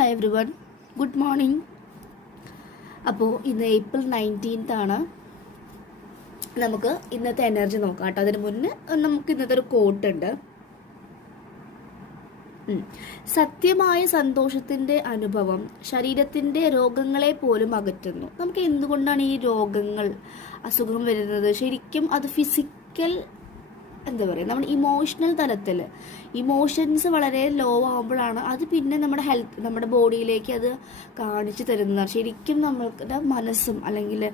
Hi every one, good morning. അപ്പോൾ ഇന്ന് April 19 ആണ്. നമുക്ക് ഇന്നത്തെ എനർജി നോക്കാം കേട്ടോ. അതിന് മുന്നേ നമുക്ക് ഇന്നത്തെ ഒരു കോട്ട് ഉണ്ട്. സത്യമായ സന്തോഷത്തിന്റെ അനുഭവം ശരീരത്തിന്റെ രോഗങ്ങളെ പോലും അകറ്റുന്നു. നമുക്ക് എന്തുകൊണ്ടാണ് ഈ രോഗങ്ങൾ, അസുഖം വരുന്നത്? ശരിക്കും അത് ഫിസിക്കൽ, എന്താ പറയുക, നമ്മുടെ ഇമോഷണൽ തലത്തിൽ ഇമോഷൻസ് വളരെ ലോ ആകുമ്പോഴാണ് അത് പിന്നെ നമ്മുടെ ഹെൽത്ത്, നമ്മുടെ ബോഡിയിലേക്ക് അത് കാണിച്ചു തരുന്നത്. ശരിക്കും നമ്മളുടെ മനസ്സും അല്ലെങ്കിൽ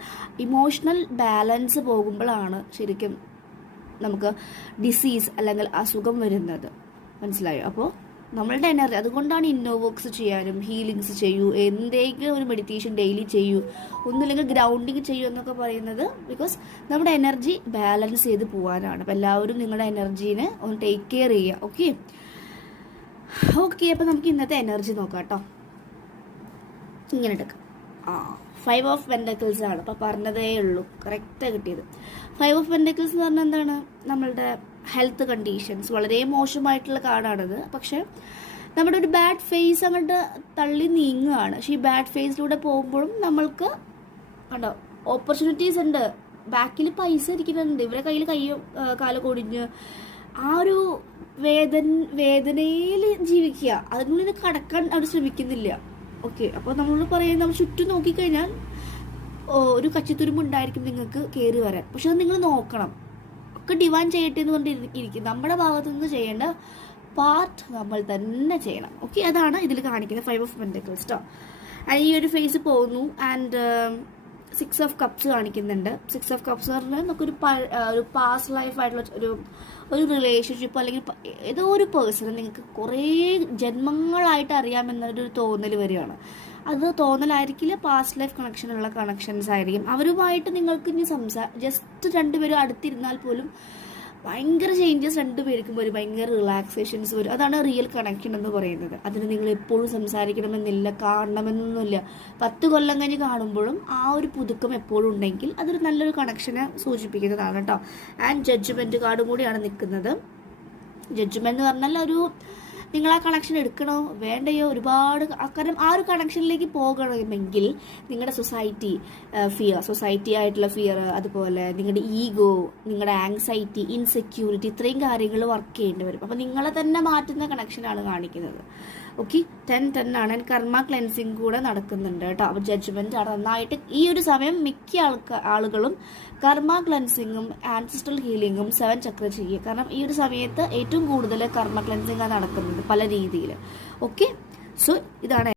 ഇമോഷണൽ ബാലൻസ് പോകുമ്പോഴാണ് ശരിക്കും നമുക്ക് ഡിസീസ് അല്ലെങ്കിൽ അസുഖം വരുന്നത്. മനസ്സിലായോ? അപ്പോൾ നമ്മളുടെ എനർജി, അതുകൊണ്ടാണ് ഇന്നോ വർക്ക്സ് ചെയ്യാനും ഹീലിങ്സ് ചെയ്യൂ, എന്തെങ്കിലും ഒരു മെഡിറ്റേഷൻ ഡെയിലി ചെയ്യൂ, ഒന്നുമില്ലെങ്കിൽ ഗ്രൗണ്ടിങ് ചെയ്യൂ എന്നൊക്കെ പറയുന്നത്. ബിക്കോസ് നമ്മുടെ എനർജി ബാലൻസ് ചെയ്ത് പോകാനാണ്. അപ്പം എല്ലാവരും നിങ്ങളുടെ എനർജീനെ ഒന്ന് ടേക്ക് കെയർ ചെയ്യുക. ഓക്കെ. അപ്പം നമുക്ക് ഇന്നത്തെ എനർജി നോക്കാം കേട്ടോ. ഇങ്ങനെ എടുക്കാം. 5 ഓഫ് പെൻഡക്കിൾസ് ആണ്. അപ്പം പറഞ്ഞതേ ഉള്ളൂ, കറക്റ്റാണ് കിട്ടിയത്. 5 ഓഫ് പെൻഡക്കിൾസ് എന്ന് പറഞ്ഞാൽ എന്താണ്? നമ്മളുടെ ഹെൽത്ത് കണ്ടീഷൻസ് വളരെ മോശമായിട്ടുള്ള കാർഡാണത്. പക്ഷെ നമ്മുടെ ഒരു ബാഡ് ഫേസ് അങ്ങോട്ട് തള്ളി നീങ്ങുകയാണ്. പക്ഷെ ഈ ബാഡ് ഫേസിലൂടെ പോകുമ്പോഴും നമ്മൾക്ക് കണ്ടോ ഓപ്പർച്യൂണിറ്റീസ് ഉണ്ട്. ബാക്കിൽ പൈസ ഇരിക്കുന്നുണ്ട്. ഇവരെ കയ്യിൽ കാല് കൊടിഞ്ഞ് ആ ഒരു വേദനയിൽ ജീവിക്കുക, അതിനുള്ളിൽ കടക്കാൻ അവർ ശ്രമിക്കുന്നില്ല. ഓക്കെ. അപ്പോൾ നമ്മൾ പറയുന്നത്, നമ്മൾ ചുറ്റും നോക്കിക്കഴിഞ്ഞാൽ ഒരു കച്ചിത്തുരുമ്പ് ഉണ്ടായിരിക്കും നിങ്ങൾക്ക് കയറി വരാൻ. പക്ഷെ അത് നിങ്ങൾ നോക്കണം. ഒക്കെ ഡിവൈൻ ചെയ്യട്ടെ എന്ന് പറഞ്ഞിരിക്കും. നമ്മുടെ ഭാഗത്തു നിന്ന് ചെയ്യേണ്ട പാർട്ട് നമ്മൾ തന്നെ ചെയ്യണം. ഓക്കെ. അതാണ് ഇതിൽ കാണിക്കുന്നത് 5 ഓഫ് പെൻഡക്കിൾസ് കേട്ടോ. ഈ ഒരു ഫേസ് പോകുന്നു. ആൻഡ് 6 ഓഫ് കപ്സ് കാണിക്കുന്നുണ്ട്. 6 ഓഫ് കപ്സ് എന്ന് പറഞ്ഞാൽ നമുക്കൊരു പാസ്റ്റ് ലൈഫ് ആയിട്ടുള്ള ഒരു റിലേഷൻഷിപ്പ് അല്ലെങ്കിൽ ഏതോ ഒരു പേഴ്സണെ നിങ്ങൾക്ക് കുറേ ജന്മങ്ങളായിട്ട് അറിയാമെന്നൊരു തോന്നൽ വരികയാണ്. അത് തോന്നലായിരിക്കില്ല, പാസ്റ്റ് ലൈഫ് കണക്ഷനുള്ള കണക്ഷൻസ് ആയിരിക്കും. അവരുമായിട്ട് നിങ്ങൾക്ക് ഇനി ജസ്റ്റ് രണ്ടുപേരും അടുത്തിരുന്നാൽ പോലും ഭയങ്കര ചേഞ്ചസ് രണ്ടുപേർക്കും വരും, ഭയങ്കര റിലാക്സേഷൻസ് വരും. അതാണ് റിയൽ കണക്ഷൻ എന്ന് പറയുന്നത്. അതിന് നിങ്ങൾ എപ്പോഴും സംസാരിക്കണമെന്നില്ല, കാണണമെന്നൊന്നുമില്ല. 10 കൊല്ലം കഴിഞ്ഞ് കാണുമ്പോഴും ആ ഒരു പുതുക്കം എപ്പോഴും ഉണ്ടെങ്കിൽ അതൊരു നല്ലൊരു കണക്ഷനെ സൂചിപ്പിക്കുന്നതാണ് കേട്ടോ. ആൻഡ് ജഡ്ജ്മെന്റ് കാർഡും കൂടിയാണ് നിൽക്കുന്നത്. ജഡ്ജ്മെന്റ് എന്ന് പറഞ്ഞാൽ ഒരു നിങ്ങൾ ആ കണക്ഷൻ എടുക്കണോ വേണ്ടയോ, ഒരുപാട് കാരണം ആ ഒരു കണക്ഷനിലേക്ക് പോകണമെങ്കിൽ നിങ്ങളുടെ സൊസൈറ്റി ആയിട്ടുള്ള ഫിയർ, അതുപോലെ നിങ്ങളുടെ ഈഗോ, നിങ്ങളുടെ ആങ്സൈറ്റി, ഇൻസെക്യൂരിറ്റി, ഇത്രയും കാര്യങ്ങൾ വർക്ക് ചെയ്യേണ്ടി വരും. അപ്പം നിങ്ങളെ തന്നെ മാറ്റുന്ന കണക്ഷനാണ് കാണിക്കുന്നത്. ഓക്കെ. 10 ആണ്. കർമ്മ ക്ലെൻസിങ് കൂടെ നടക്കുന്നുണ്ട് കേട്ടോ. അപ്പോൾ ജഡ്ജ്മെന്റ് ആണ് നന്നായിട്ട്. ഈ ഒരു സമയം മിക്ക ആളുകളും കർമ്മ ക്ലെൻസിങ്ങും ആൻസിസ്ട്രൽ ഹീലിങ്ങും 7 ചക്ര ചെയ്യുക. കാരണം ഈ ഒരു സമയത്ത് ഏറ്റവും കൂടുതൽ കർമ്മ ക്ലെൻസിങ് ആണ് നടക്കുന്നത് പല രീതിയിൽ. ഓക്കെ. സോ ഇതാണ്